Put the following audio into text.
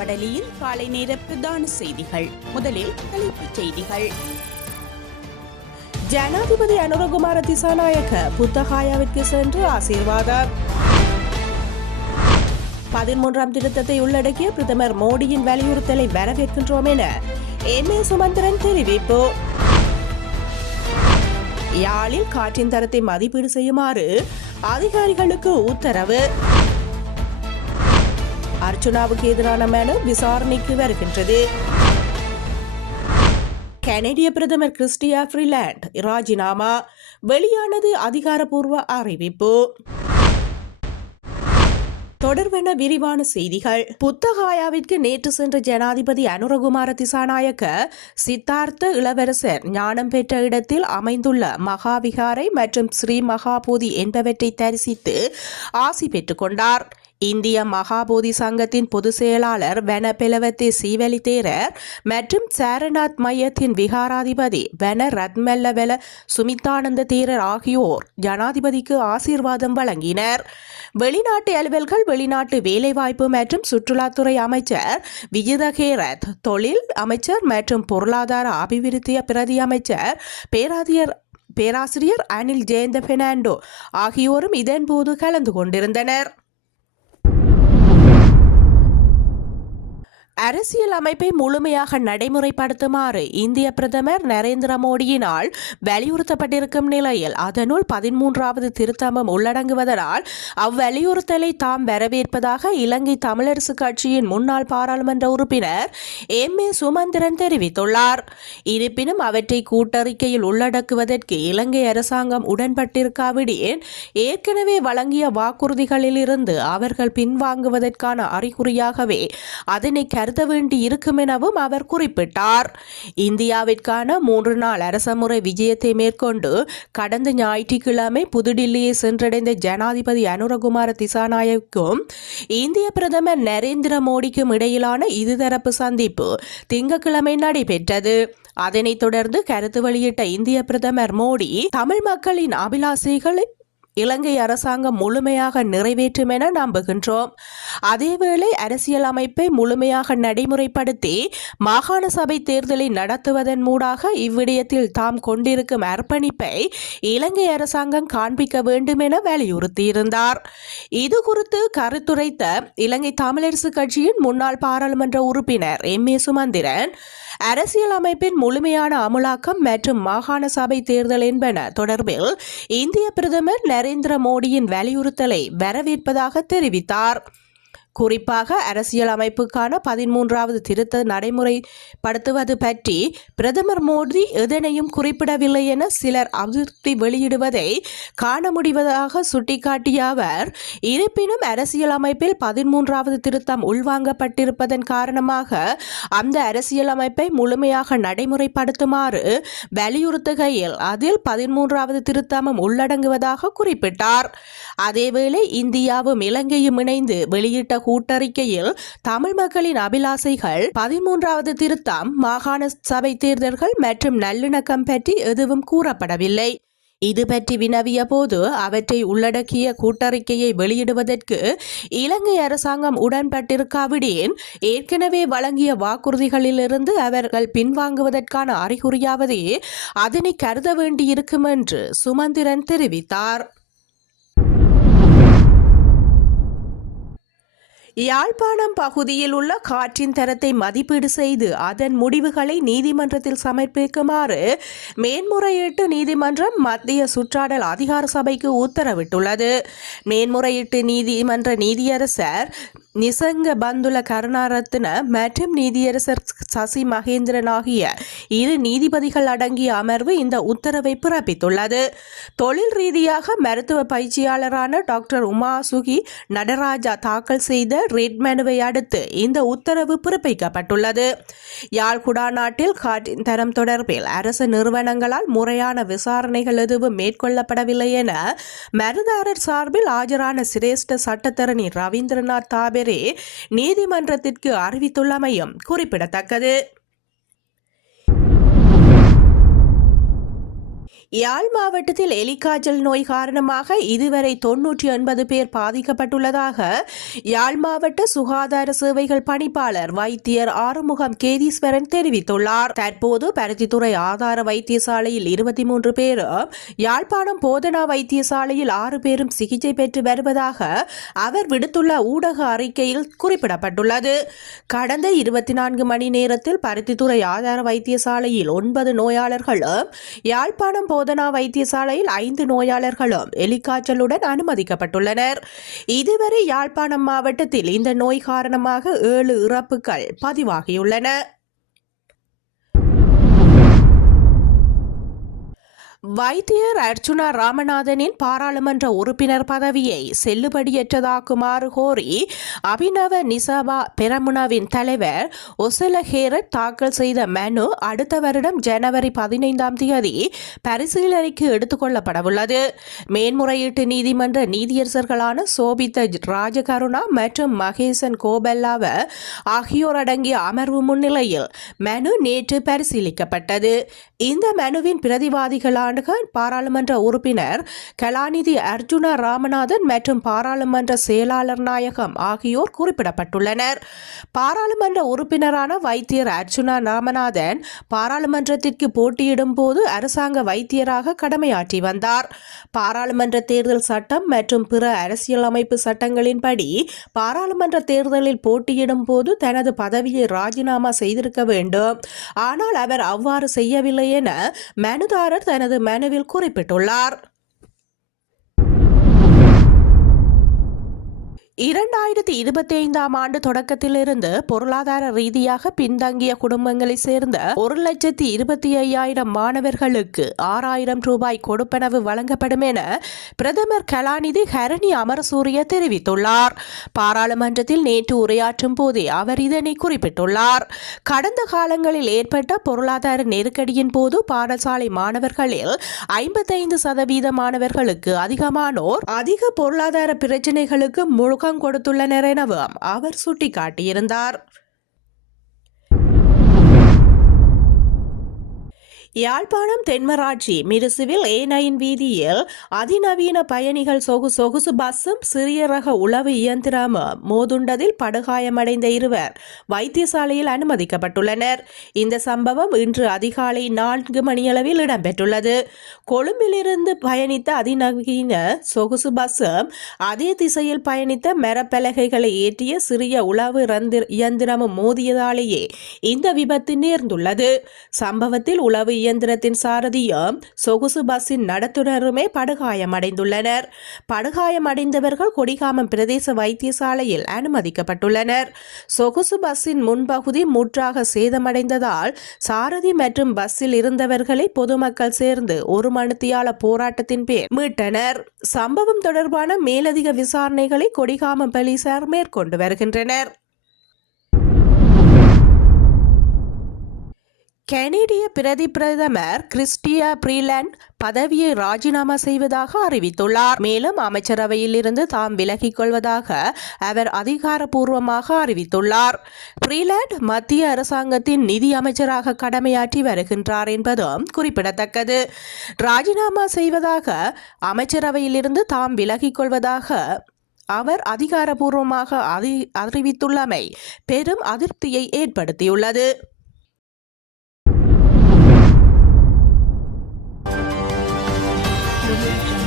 வடலியில் காலை நேர பிரதான செய்திகள். முதலில் தலைப்புச் செய்திகள். ஜனாதிபதி அனுரகுமார திசாநாயக்க புத்தகாயாவிற்கு சென்று ஆசீர்வாதம். 13ஆம் திருத்தத்தை உள்ளடக்கிய பிரதமர் மோடியின் வலியுறுத்தலை வரவேற்கின்றோம் என எம்.ஏ. சுமந்திரன் தெரிவிப்பு. யாழில் காற்றின் தரத்தை மதிப்பீடு செய்யுமாறு அதிகாரிகளுக்கு உத்தரவு. அர்ச்சுனாவுக்கு எதிரான மனு விசாரணைக்கு வருகின்றது. கனடிய பிரதமர் கிறிஸ்டியா ஃப்ரீலாண்ட் ராஜினாமா, வெளியானது அதிகாரப்பூர்வ அறிவிப்பு. தொடர்பென விரிவான செய்திகள். புத்தகாயாவிற்கு நேற்று சென்ற ஜனாதிபதி அனுரகுமார திசாநாயக்க சித்தார்த்த இளவரசர் ஞானம் பெற்ற இடத்தில் அமைந்துள்ள மகாவிகாரை மற்றும் ஸ்ரீ மகாபோதி என்பவற்றை தரிசித்து ஆசி பெற்றுக் கொண்டார். இந்திய மகாபோதி சங்கத்தின் பொதுச் செயலாளர் வன பெலவத்தே சீவலி தேரர் மற்றும் சாரநாத் மையத்தின் விகாராதிபதி வன ரத்மல்லவெல சுமித்தானந்த தேரர் ஆகியோர் ஜனாதிபதிக்கு ஆசீர்வாதம் வழங்கினர். வெளிநாட்டு அலுவல்கள், வெளிநாட்டு வேலைவாய்ப்பு மற்றும் சுற்றுலாத்துறை அமைச்சர் விஜித கேரத், தொழில் அமைச்சர் மற்றும் பொருளாதார அபிவிருத்தி பிரதி அமைச்சர் பேராசிரியர் அனில் ஜெயந்த பெர்னாண்டோ ஆகியோரும் இதன்போது கலந்து கொண்டிருந்தனர். அரசியல் அமைப்பை முழுமையாக நடைமுறைப்படுத்துமாறு இந்திய பிரதமர் நரேந்திர மோடியினால் வலியுறுத்தப்பட்டிருக்கும் நிலையில் அதனுள் 13வது திருத்தமும் உள்ளடங்குவதனால் அவ்வலியுறுத்தலை தாம் வரவேற்பதாக இலங்கை தமிழரசு கட்சியின் முன்னாள் பாராளுமன்ற உறுப்பினர் எம்.ஏ. சுமந்திரன் தெரிவித்துள்ளார். இருப்பினும் அவற்றை கூட்டறிக்கையில் உள்ளடக்குவதற்கு இலங்கை அரசாங்கம் உடன்பட்டிருக்காவிடின் ஏற்கனவே வழங்கிய வாக்குறுதிகளில் இருந்து அவர்கள் பின்வாங்குவதற்கான அறிகுறியாகவே அதனை கருத வேண்டி இருக்கும் எனவும் அவர் குறிப்பிட்டார். இந்தியாவிற்கான 3 நாள் அரசமுறை விஜயத்தை மேற்கொண்டு கடந்த ஞாயிற்றுக்கிழமை புதுடில்லியை சென்றடைந்த ஜனாதிபதி அனுரகுமார திசாநாயக்கும் இந்திய பிரதமர் நரேந்திர மோடிக்கும் இடையிலான இருதரப்பு சந்திப்பு திங்கட்கிழமை நடைபெற்றது. அதனைத் தொடர்ந்து கருத்து வெளியிட்ட இந்திய பிரதமர் மோடி, தமிழ் மக்களின் அபிலாசைகளை இலங்கை அரசாங்கம் முழுமையாக நிறைவேற்றும் என நம்புகின்றோம். அதேவேளை அரசியல் அமைப்பை முழுமையாக நடைமுறைப்படுத்தி மாகாண சபை தேர்தலை நடத்துவதன் மூடாக இவ்விடயத்தில் தாம் கொண்டிருக்கும் அர்ப்பணிப்பை இலங்கை அரசாங்கம் காண்பிக்க வேண்டும் என வலியுறுத்தியிருந்தார். இது குறித்து கருத்துரைத்த இலங்கை தமிழரசு கட்சியின் முன்னாள் பாராளுமன்ற உறுப்பினர் எம்.ஏ. சுமந்திரன், அரசியல் அமைப்பின் முழுமையான அமுலாக்கம் மற்றும் மாகாண சபை தேர்தல் என்பன தொடர்பில் இந்திய பிரதமர் நரேந்திர மோடியின் வலியுறுத்தலை வரவேற்பதாக தெரிவித்தார். குறிப்பாக அரசியல் அமைப்புக்கான 13வது திருத்த நடைமுறைப்படுத்துவது பற்றி பிரதமர் மோடி எதனையும் குறிப்பிடவில்லை என சிலர் அதிருப்தி வெளியிடுவதை காண முடிவதாக சுட்டிக்காட்டிய அவர், இருப்பினும் அரசியல் அமைப்பில் 13வது திருத்தம் உள்வாங்கப்பட்டிருப்பதன் காரணமாக அந்த அரசியல் அமைப்பை முழுமையாக நடைமுறைப்படுத்துமாறு வலியுறுத்துகையில் அதில் 13வது திருத்தமும் உள்ளடங்குவதாக குறிப்பிட்டார். அதேவேளை இந்தியாவும் இலங்கையும் இணைந்து வெளியிட்ட கூட்டறிக்கையில் தமிழ் மக்களின் அபிலாசைகள், 13வது திருத்தம், மாகாண சபை தேர்தல்கள் மற்றும் நல்லிணக்கம் பற்றி எதுவும் கூறப்படவில்லை. இது பற்றி வினவிய போது அவற்றை உள்ளடக்கிய கூட்டறிக்கையை வெளியிடுவதற்கு இலங்கை அரசாங்கம் உடன்பட்டிருக்காவிடின் ஏற்கனவே வழங்கிய வாக்குறுதிகளிலிருந்து அவர்கள் பின்வாங்குவதற்கான அறிகுறியாவதே அதனை கருத வேண்டியிருக்கும் என்று சுமந்திரன் தெரிவித்தார். யாழ்ப்பாணம் பகுதியில் உள்ள காற்றின் தரத்தை மதிப்பீடு செய்து அதன் முடிவுகளை நீதிமன்றத்தில் சமர்ப்பிக்குமாறு மேன்முறையீட்டு நீதிமன்றம் மத்திய சுற்றாடல் அதிகார சபைக்கு உத்தரவிட்டுள்ளது. மேன்முறையீட்டு நீதிமன்ற நீதியரசர் நிசங்க பந்துல கருணாரத்ன மற்றும் நீதியரசர் சசி மகேந்திரன் ஆகிய 2 நீதிபதிகள் அடங்கிய அமர்வு இந்த உத்தரவை பிறப்பித்துள்ளது. தொழில் ரீதியாக மருத்துவ பயிற்சியாளரான டாக்டர் உமா சுகி நடராஜா தாக்கல் செய்த ரெட் மனுவை அடுத்து இந்த உத்தரவு பிறப்பிக்கப்பட்டுள்ளது. யாழ்குடா நாட்டில் காற்றின் தரம் தொடர்பில் அரசு நிறுவனங்களால் முறையான விசாரணைகள் எதுவும் மேற்கொள்ளப்படவில்லை என மனுதாரர் சார்பில் ஆஜரான சிரேஷ்ட சட்டத்தரணி ரவீந்திரநாத் தாபே நீதிமன்றத்திற்கு அறிவித்துள்ளமையும் குறிப்பிடத்தக்கது. யாழ் மாவட்டத்தில் எலிக்காய்ச்சல் நோய் காரணமாக இதுவரை 99 பேர் பாதிக்கப்பட்டுள்ளதாக யாழ் மாவட்ட சுகாதார சேவைகள் பணிப்பாளர் வைத்தியர் ஆறுமுகம் கேதீஸ்வரன் தெரிவித்துள்ளார். தற்போது பருத்தித்துறை ஆதார வைத்தியசாலையில் 23 பேரும், யாழ்ப்பாணம் போதனா வைத்தியசாலையில் 6 பேரும் சிகிச்சை பெற்று வருவதாக அவர் விடுத்துள்ள ஊடக அறிக்கையில் குறிப்பிடப்பட்டுள்ளது. கடந்த 24 மணி நேரத்தில் பருத்தித்துறை ஆதார வைத்தியசாலையில் 9 நோயாளர்களும், யாழ்ப்பாணம் போதனா வைத்தியசாலையில் 5 நோயாளர்களும் எலிக்காய்ச்சலுடன் அனுமதிக்கப்பட்டுள்ளனர். இதுவரை யாழ்ப்பாணம் மாவட்டத்தில் இந்த நோய் காரணமாக 7 இறப்புகள் பதிவாகியுள்ளன. வைத்தியர் அர்ச்சுனா ராமநாதனின் பாராளுமன்ற உறுப்பினர் பதவியை செல்லுபடியற்றதாக்குமாறு கோரி அபிநவ நிசபா பெரமுனவின் தலைவர் ஒசல ஹேரட் தாக்கல் செய்த மனு அடுத்த வருடம் ஜனவரி 15ஆம் தேதி பரிசீலனைக்கு எடுத்துக் கொள்ளப்படவுள்ளது. மேன்முறையீட்டு நீதிமன்ற நீதியரசர்களான சோபித்த ராஜகருணா மற்றும் மகேசன் கோபெல்லாவ ஆகியோர் அடங்கிய அமர்வு முன்னிலையில் மனு நேற்று பரிசீலிக்கப்பட்டது. இந்த மனுவின் பிரதிவாதிகளான பாராளுமன்ற உறுப்பினர் கலாநிதி அர்ஜுனா ராமநாதன் மற்றும் பாராளுமன்ற செயலாளர் நாயகம் ஆகியோர் குறிப்பிடப்பட்டுள்ளனர். பாராளுமன்ற உறுப்பினரான வைத்தியர் அர்ஜுனா ராமநாதன் பாராளுமன்றத்திற்கு போட்டியிடும் போது அரசாங்க வைத்தியராக கடமையாற்றி வந்தார். பாராளுமன்ற தேர்தல் சட்டம் மற்றும் பிற அரசியலமைப்பு சட்டங்களின்படி பாராளுமன்ற தேர்தலில் போட்டியிடும் போது தனது பதவியை ராஜினாமா செய்திருக்க வேண்டும். ஆனால் அவர் அவ்வாறு செய்யவில்லை என மனுதாரர் தனது மனுவில் குறிப்பிட்டுள்ளார். 2025ஆம் ஆண்டு தொடக்கத்திலிருந்து பொருளாதார ரீதியாக பின்தங்கிய குடும்பங்களைச் சேர்ந்த 1,25,000 மாணவர்களுக்கு 6,000 ரூபாய் கொடுப்பனவு வழங்கப்படும் என பிரதமர் கலாநிதி ஹரணி அமரசூரிய தெரிவித்துள்ளார். பாராளுமன்றத்தில் நேற்று உரையாற்றும் போதே அவர் இதனை குறிப்பிட்டுள்ளார். கடந்த காலங்களில் ஏற்பட்ட பொருளாதார நெருக்கடியின் போது பாடசாலை மாணவர்களில் 55% மாணவர்களுக்கு அதிகமானோர் அதிக பொருளாதார பிரச்சினைகளுக்கு முழுக்க கொடுத்துள்ளனர் எனவும் அவர் சுட்டிக்காட்டியிருந்தார். யாழ்ப்பாணம் தென்மராட்சி மிருசுவில் A9 வீதியில் அதிநவீன பயணிகள் சொகுசு பஸ்ஸும் சிறிய ரக உளவு இயந்திரமும் மோதுண்டதில் படுகாயமடைந்த 2 வைத்தியசாலையில் அனுமதிக்கப்பட்டுள்ளனர். இந்த சம்பவம் இன்று அதிகாலை 4 மணியளவில் இடம்பெற்றுள்ளது. கொழும்பிலிருந்து பயணித்த அதிநவீன சொகுசு பஸ்ஸும் அதே திசையில் பயணித்த மரப்பலகைகளை ஏற்றிய சிறிய உளவு இயந்திரமும் மோதியதாலேயே இந்த விபத்து நேர்ந்துள்ளது. சம்பவத்தில் உளவு இயந்திரத்தின் சாரதியும் சொகுசு பஸ்ஸின் நடத்துனருமே படுகாயமடைந்துள்ளனர். படுகாயமடைந்தவர்கள் கொடிகாமம் பிரதேச வைத்தியசாலையில் அனுமதிக்கப்பட்டுள்ளனர். சொகுசு பஸ்ஸின் முன்பகுதி முற்றாக சேதமடைந்ததால் சாரதி மற்றும் பஸ்ஸில் இருந்தவர்களை பொதுமக்கள் சேர்ந்து 1 மணித்தியால போராட்டத்தின் பேர் மீட்டனர். சம்பவம் தொடர்பான மேலதிக விசாரணைகளை கொடிகாமம் போலீசார் மேற்கொண்டு வருகின்றனர். கனேடிய பிரதமர் கிறிஸ்டியா பிரீலாண்ட் பதவியை ராஜினாமா செய்வதாக அறிவித்துள்ளார். மேலும் அமைச்சரவையில் இருந்து தாம் விலகிக் கொள்வதாக அவர் அதிகாரப்பூர்வமாக அறிவித்துள்ளார். பிரீலாண்ட் மத்திய அரசாங்கத்தின் நிதி அமைச்சராக கடமையாற்றி வருகின்றார் என்பதும் குறிப்பிடத்தக்கது. ராஜினாமா செய்வதாக அமைச்சரவையில் இருந்து தாம் விலகிக் கொள்வதாக அவர் அதிகாரப்பூர்வமாக அறிவித்துள்ளமை பெரும் அதிருப்தியை ஏற்படுத்தியுள்ளது. Thank you.